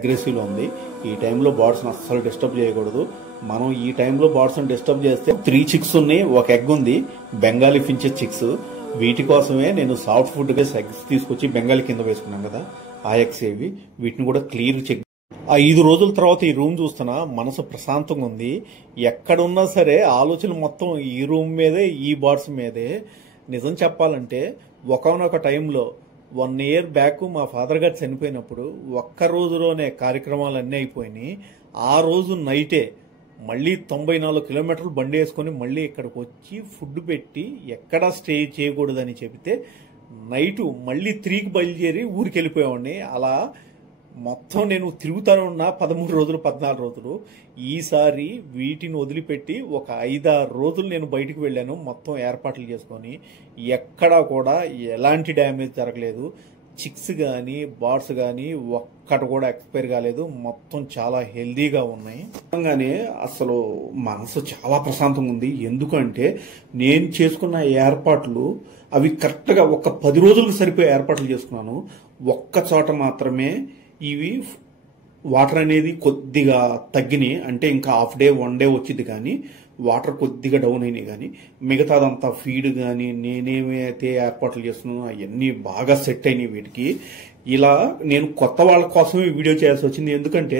అగ్రెసివ్లో ఉంది. ఈ టైంలో బర్డ్స్ని అస్సలు డిస్టర్బ్ చేయకూడదు. మనం ఈ టైంలో బర్డ్స్ని డిస్టర్బ్ చేస్తే 3 చిక్స్ ఉన్నాయి, ఒక ఎగ్ ఉంది, బెంగాలీ ఫించెస్ చిక్స్. వీటి కోసమే నేను సాఫ్ట్ ఫుడ్ గా ఎగ్స్ తీసుకొచ్చి బెంగాలీ కింద వేసుకున్నాను కదా, ఆ ఎగ్స్ ఏవి. వీటిని కూడా క్లియర్ చెక్. ఆ 5 రోజుల తర్వాత ఈ రూమ్ చూస్తున్నా, మనసు ప్రశాంతంగా ఉంది. ఎక్కడున్నా సరే ఆలోచన మొత్తం ఈ రూమ్ మీదే, ఈ బర్డ్స్ మీదే. నిజం చెప్పాలంటే ఒకనొక టైంలో 1 year బ్యాక్ మా ఫాదర్ గారు చనిపోయినప్పుడు ఒక్క రోజులోనే కార్యక్రమాలన్నీ అయిపోయినాయి. ఆ రోజు నైటే మళ్ళీ 94 కిలోమీటర్లు బండి వేసుకొని మళ్ళీ ఇక్కడికి వచ్చి ఫుడ్ పెట్టి ఎక్కడా స్టే చేయకూడదని చెబితే నైటు మళ్ళీ 3కి బయలుదేరి ఊరికి వెళ్ళిపోయామండి. అలా మొత్తం నేను తిరుగుతానే ఉన్నా 13 రోజులు 14 రోజులు. ఈసారి వీటిని వదిలిపెట్టి ఒక 5-6 రోజులు నేను బయటికి వెళ్ళాను మొత్తం ఏర్పాట్లు చేసుకొని. ఎక్కడా కూడా ఎలాంటి డ్యామేజ్ జరగలేదు. చిక్స్ కానీ బర్డ్స్ కానీ ఒక్కటి కూడా ఎక్స్పైర్ కాలేదు. మొత్తం చాలా హెల్దీగా ఉన్నాయి. నిజంగానే అసలు మనసు చాలా ప్రశాంతంగా ఉంది. ఎందుకంటే నేను చేసుకున్న ఏర్పాట్లు అవి కరెక్ట్గా ఒక 10 రోజులకు సరిపోయే ఏర్పాట్లు చేసుకున్నాను. ఒక్క చోట మాత్రమే ఇవి వాటర్ అనేది కొద్దిగా తగ్గినాయి, అంటే ఇంకా హాఫ్ డే 1 day వచ్చింది, కానీ వాటర్ కొద్దిగా డౌన్ అయినాయి. కానీ మిగతాదంతా ఫీడ్ కానీ నేనేమైతే ఏర్పాట్లు చేస్తున్నానో అవన్నీ బాగా సెట్ అయినాయి వీటికి. ఇలా నేను కొత్త వాళ్ళ కోసమే వీడియో చేయాల్సి వచ్చింది. ఎందుకంటే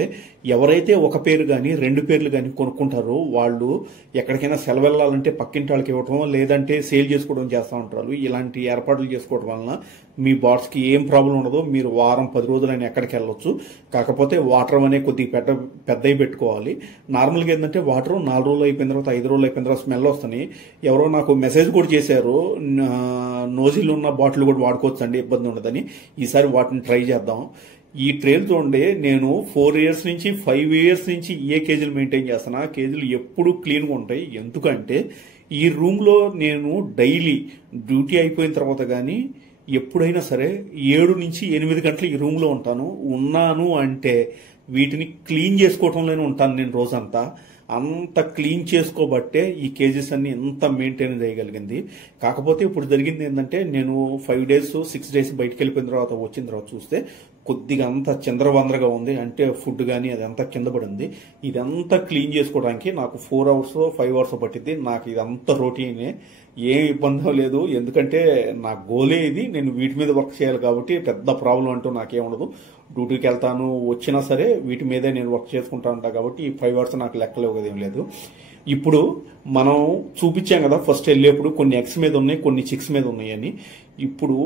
ఎవరైతే ఒక పేరు కానీ 2 పేర్లు కానీ కొనుక్కుంటారో వాళ్ళు ఎక్కడికైనా సెలవు వెళ్ళాలంటే పక్కింటి వాళ్ళకి ఇవ్వటం, లేదంటే సేల్ చేసుకోవడం చేస్తూ ఉంటారు. ఇలాంటి ఏర్పాట్లు చేసుకోవడం వలన మీ బర్డ్స్కి ఏం ప్రాబ్లం ఉండదు. మీరు వారం 10 రోజులైనా ఎక్కడికి వెళ్ళొచ్చు. కాకపోతే వాటర్ అనే కొద్దిగా పెద్దవి పెట్టుకోవాలి. నార్మల్గా ఏంటంటే వాటర్ 4 రోజులు అయిపోయిన తర్వాత 5 రోజులు అయిపోయిన తర్వాత స్మెల్ వస్తాయి. ఎవరో నాకు మెసేజ్ కూడా చేశారు, నోజిల్ ఉన్న బాటిల్ కూడా వాడుకోవచ్చు అండి, ఇబ్బంది ఉండదని. ఈసారి వాటిని ట్రై చేద్దాం. ఈ ట్రేలు చూడండి, నేను 4 years నుంచి 5 years నుంచి ఏ కేజీలు మెయింటైన్ చేస్తాను. కేజీలు ఎప్పుడు క్లీన్గా ఉంటాయి. ఎందుకంటే ఈ రూమ్లో నేను డైలీ డ్యూటీ అయిపోయిన తర్వాత కానీ ఎప్పుడైనా సరే 7 నుంచి 8 గంటలు ఈ రూమ్లో ఉన్నాను అంటే వీటిని క్లీన్ చేసుకోవటంలోనే ఉంటాను నేను రోజంతా. అంత క్లీన్ చేసుకోబట్టే ఈ కేజెస్ అన్ని ఎంత మెయింటైన్ చేయగలిగింది. కాకపోతే ఇప్పుడు జరిగింది ఏంటంటే నేను 5 days 6 days బయటకు వెళ్ళిపోయిన తర్వాత వచ్చిన తర్వాత చూస్తే కొద్దిగా అంతా చిందరవందరగా ఉంది. అంటే ఫుడ్ కానీ అదంతా కింద పడింది. ఇదంతా క్లీన్ చేసుకోవడానికి నాకు 4 hours 5 hours పట్టింది. నాకు ఇదంతా రొటీనే, ఏం ఇబ్బంది లేదు. ఎందుకంటే నా గోలే ఇది, నేను వీటి మీద వర్క్ చేయాలి కాబట్టి పెద్ద ప్రాబ్లం అంటూ నాకేముండదు. డ్యూటీకి వెళ్తాను, వచ్చినా సరే వీటి మీదే నేను వర్క్ చేసుకుంటా ఉంటాను కాబట్టి ఈ 5 hours నాకు లెక్కలేవు ఏం లేదు. ఇప్పుడు మనం చూపించాం కదా ఫస్ట్ వెళ్ళేప్పుడు, కొన్ని ఎగ్స్ మీద ఉన్నాయి, కొన్ని చిక్స్ మీద ఉన్నాయని. ఇప్పుడు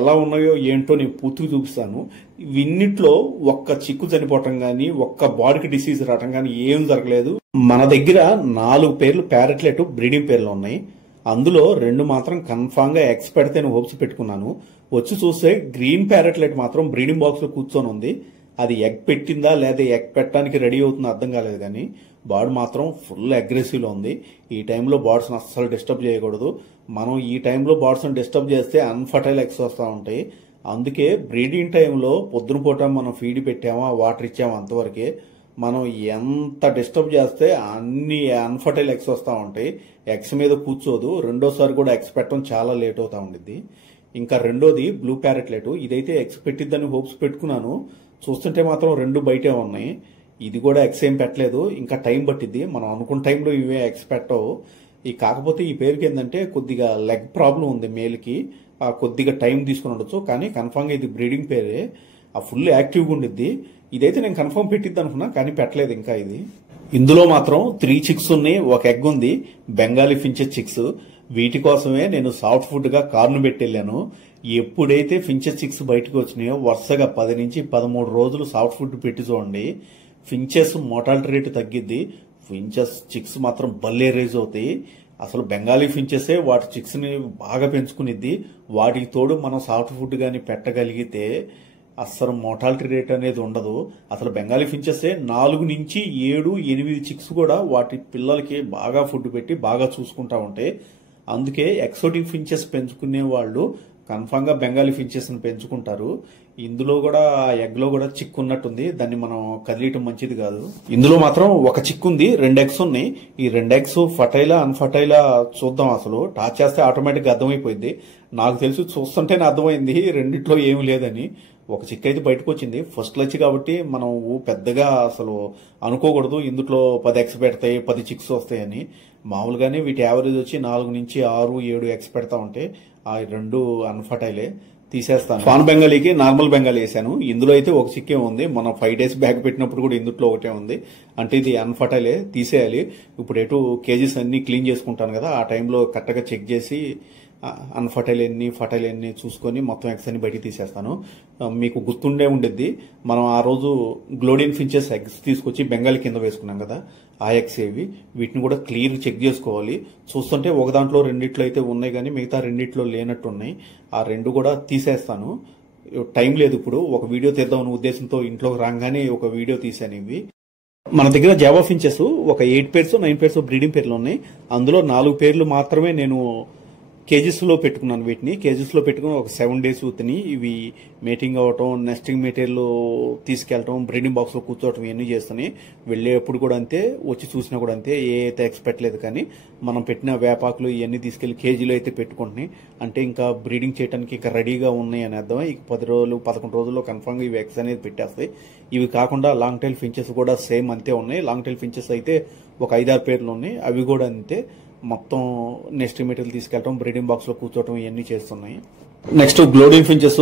ఎలా ఉన్నాయో ఏంటో నేను పూర్తిగా చూపిస్తాను. ఇన్నిట్లో ఒక్క చిక్కు చనిపోవటం కానీ ఒక్క బాడీకి డిసీజ్ రావటం కానీ ఏం జరగలేదు. మన దగ్గర 4 పేర్లు ప్యారెట్లెట్ బ్రీడింగ్ పేర్లు ఉన్నాయి. అందులో 2 మాత్రం కన్ఫామ్ గా ఎగ్స్ పెడితేనే హోప్స్ పెట్టుకున్నాను. వచ్చి చూస్తే గ్రీన్ ప్యారెట్లెట్ మాత్రం బ్రీడింగ్ బాక్స్ లో కూర్చొని ఉంది. అది ఎగ్ పెట్టిందా లేదా ఎగ్ పెట్టడానికి రెడీ అవుతుందో అర్థం కాలేదు. కానీ బర్డ్ మాత్రం ఫుల్ అగ్రెసివ్లో ఉంది. ఈ టైంలో బర్డ్స్ని అస్సలు డిస్టర్బ్ చేయకూడదు. మనం ఈ టైంలో బర్డ్స్ని డిస్టర్బ్ చేస్తే అన్ఫర్టైల్ ఎగ్స్ వస్తూ ఉంటాయి. అందుకే బ్రీడింగ్ టైంలో పొద్దున పూట మనం ఫీడ్ పెట్టామా వాటర్ ఇచ్చామా అంతవరకే. మనం ఎంత డిస్టర్బ్ చేస్తే అన్ని అన్ఫర్టైల్ ఎగ్స్ వస్తూ ఉంటాయి. ఎగ్స్ మీద కూర్చోదు. రెండోసారి కూడా ఎగ్స్ పెట్టడం చాలా లేట్ అవుతా ఉండిద్ది. ఇంకా రెండోది బ్లూ ప్యారెట్లెట్. ఇదైతే ఎగ్స్ పెట్టిద్దని హోప్స్ పెట్టుకున్నాను. చూస్తుంటే మాత్రం 2 బయటే ఉన్నాయి. ఇది కూడా ఎగ్స్ ఏం పెట్టలేదు. ఇంకా టైం పట్టిద్ది. మనం అనుకున్న టైంలో ఇవే ఎగ్స్ పెట్టవు. కాకపోతే ఈ పేరుకి ఏంటంటే కొద్దిగా లెగ్ ప్రాబ్లం ఉంది మేల్కి. కొద్దిగా టైం తీసుకుని ఉండొచ్చు. కానీ కన్ఫామ్గా ఇది బ్రీడింగ్ పేరే. ఫుల్ యాక్టివ్గా ఉండిద్ది. ఇదైతే నేను కన్ఫర్మ్ పెట్టిద్ది అనుకున్నా, కానీ పెట్టలేదు ఇంకా ఇది. ఇందులో మాత్రం 3 చిక్స్ ఉన్నాయి, ఒక ఎగ్ ఉంది, బెంగాలీ ఫించెస్ చిక్స్. వీటి కోసమే నేను సాఫ్ట్ ఫుడ్ గా కార్న్ పెట్టి వెళ్ళాను. ఎప్పుడైతే ఫించెస్ చిక్స్ బయటకు వచ్చినాయో వరుసగా 10 నుంచి 13 రోజులు సాఫ్ట్ ఫుడ్ పెట్టి చూడండి, ఫించెస్ మోర్టాలిటీ రేటు తగ్గిద్ది. ఫించెస్ చిక్స్ మాత్రం భలే రేజ్ అవుతాయి. అసలు బెంగాలీ ఫించెసే వాటి చిక్స్ ని బాగా పెంచుకునిద్ది. వాటికి తోడు మనం సాఫ్ట్ ఫుడ్ గాని పెట్టగలిగితే అస్సలు మోర్టాలిటీ రేట్ అనేది ఉండదు. అసలు బెంగాలీ ఫించెసే 4 నుంచి 7, 8 చిక్స్ కూడా వాటి పిల్లలకి బాగా ఫుడ్ పెట్టి బాగా చూసుకుంటా ఉంటాయి. అందుకే ఎక్సోటిక్ ఫించెస్ పెంచుకునే వాళ్ళు కన్ఫామ్ గా బెంగాలీ ఫించెస్ ని పెంచుకుంటారు. ఇందులో కూడా ఎగ్ లో కూడా చిక్కు ఉన్నట్టుంది. దాన్ని మనం కదిలియటం మంచిది కాదు. ఇందులో మాత్రం ఒక చిక్కు ఉంది, 2 ఎగ్స్ ఉన్నాయి. ఈ 2 ఎగ్స్ ఫర్టైలా అన్ఫర్టైలా చూద్దాం. అసలు టాచ్ చేస్తే ఆటోమేటిక్ గా అర్థమైపోయింది. నాకు తెలుసు, చూస్తుంటేనే అర్థమైంది రెండిట్లో ఏమి లేదని. ఒక చిక్ అయితే బయటకు వచ్చింది. ఫస్ట్ లచ్చి కాబట్టి మనం పెద్దగా అసలు అనుకోకూడదు ఇందులో 10 ఎగ్స్ పెడతాయి, 10 చిక్స్ వస్తాయని. మామూలుగానే వీటి యావరేజ్ వచ్చి 4 నుంచి 6, 7 ఎగ్స్ పెడతా ఉంటే ఆ 2 అన్ఫర్టైలే తీసేస్తాను. ఫాన్ బెంగాలీకి నార్మల్ బెంగాలీ వేసాను. ఇందులో అయితే ఒక చిక్కే ఉంది. మనం 5 days బ్యాక్ పెట్టినప్పుడు కూడా ఇందులో ఒకటే ఉంది. అంటే ఇది అన్ఫర్టైలే, తీసేయాలి. ఇప్పుడు ఎటు కేజీస్ అన్ని క్లీన్ చేసుకుంటాను కదా, ఆ టైంలో కరెక్ట్గా చెక్ చేసి అన్ఫర్టైల్ ఎన్ని, ఫర్టైల్ ఎన్ని చూసుకొని మొత్తం ఎగ్స్ అన్ని బయటికి తీసేస్తాను. మీకు గుర్తుండే ఉండిద్ది, మనం ఆ రోజు గ్లోడిన్ ఫించెస్ ఎగ్స్ తీసుకొచ్చి బెంగాలీ కింద వేసుకున్నాం కదా, ఆ ఎగ్స్ ఏవి. వీటిని కూడా క్లియర్ చెక్ చేసుకోవాలి. చూస్తుంటే ఒక దాంట్లో రెండిట్లో అయితే ఉన్నాయి కానీ మిగతా రెండిట్లో లేనట్టు ఉన్నాయి. ఆ 2 కూడా తీసేస్తాను. టైం లేదు ఇప్పుడు, ఒక వీడియో తీద్దామనే ఉద్దేశంతో ఇంట్లోకి రాగానే ఒక వీడియో తీసాను. ఇవి మన దగ్గర జావా ఫించెస్ ఒక 8 pairs 9 pairs బ్రీడింగ్ పేర్లు ఉన్నాయి. అందులో 4 పేర్లు మాత్రమే నేను కేజెస్ లో పెట్టుకున్నాను. వీటిని కేజెస్ లో పెట్టుకుని ఒక 7 days అవుతున్నాయి. ఇవి మేటింగ్ అవటం, నెస్టింగ్ మెటీరియల్ తీసుకెళ్లటం, బ్రీడింగ్ బాక్స్ లో కూర్చోవటం ఇవన్నీ చేస్తున్నాయి. వెళ్ళేప్పుడు కూడా అంతే, వచ్చి చూసినా కూడా అంతే. ఏ అయితే ఎగ్స్ పెట్టలేదు కానీ మనం పెట్టిన వేపాకులు ఇవన్నీ తీసుకెళ్లి కేజీలో అయితే పెట్టుకుంటున్నాయి. అంటే ఇంకా బ్రీడింగ్ చేయడానికి ఇంకా రెడీగా ఉన్నాయి అని అర్థం. ఇక 10 రోజులు 11 రోజుల్లో కన్ఫర్మ్ గా ఇవి ఎగ్స్ అనేది పెట్టేస్తాయి. ఇవి కాకుండా లాంగ్ టైల్ ఫించెస్ కూడా సేమ్ అంతే ఉన్నాయి. లాంగ్ టైల్ ఫించెస్ అయితే ఒక 5-6 పేర్లు ఉన్నాయి. అవి కూడా అంతే. మొత్తం నెస్ట్ మెటీరియల్ తీసుకెళ్ళటం, బ్రీడింగ్ బాక్స్ లో కూర్చోవటం ఇవన్నీ చేస్తున్నాయి. Next Gouldian finches.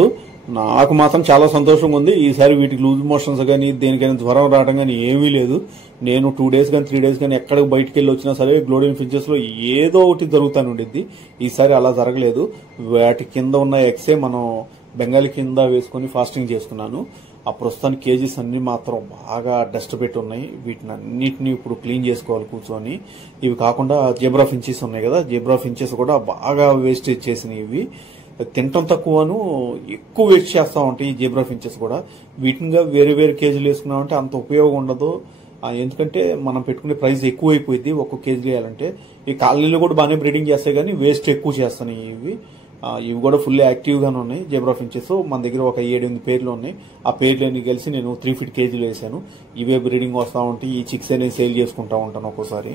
నాకు మాత్రం చాలా సంతోషంగా ఉంది. ఈసారి వీటికి లూజ్ మోషన్స్ కానీ దేనికైనా జ్వరం రావడం కానీ ఏమీ లేదు. నేను 2 days కానీ 3 days కానీ ఎక్కడికి బయటికి వెళ్ళి వచ్చినా సరే గ్లోడింగ్ ఫించెస్ లో ఏదో ఒకటి జరుగుతూనే ఉండిద్ది. ఈసారి అలా జరగలేదు. వాటి కింద ఉన్న ఎగ్సే మనం బెంగాలీ కింద వేసుకుని ఫాస్టింగ్ చేసుకున్నాను. ఆ ప్రస్తుతానికి కేజీస్ అన్ని మాత్రం బాగా డస్ట్ పెట్టి ఉన్నాయి. వీటిని అన్నిటిని ఇప్పుడు క్లీన్ చేసుకోవాలి కూర్చొని. ఇవి కాకుండా జెబ్రా ఫించెస్ ఉన్నాయి కదా, జెబ్రా ఫించెస్ కూడా బాగా వేస్టేజ్ చేసినాయి. ఇవి తినటం తక్కువను ఎక్కువ వేస్ట్ చేస్తా ఉంటాయి ఈ జెబ్రా ఫించెస్ కూడా. వీటిని వేరే వేరే కేజీలు వేసుకున్నామంటే అంత ఉపయోగం ఉండదు. ఎందుకంటే మనం పెట్టుకునే ప్రైస్ ఎక్కువ అయిపోయింది ఒక్కొక్క కేజీ వేయాలంటే. ఈ కాలనీలో కూడా బాగానే బ్రీడింగ్ చేస్తాయి కానీ వేస్ట్ ఎక్కువ చేస్తున్నాయి ఇవి. ఇవి కూడా ఫుల్ యాక్టివ్ గానే ఉన్నాయి జెబ్రా ఫించెస్. మన దగ్గర ఒక 7-8 పేర్లు ఉన్నాయి. ఆ పేర్లన్నీ కలిసి నేను 3 feet కేజీలు వేసాను. ఇవే బ్రీడింగ్ వస్తా ఉంటాయి. ఈ చిక్స్ అనేది సేల్ చేసుకుంటా ఉంటాను ఒక్కోసారి.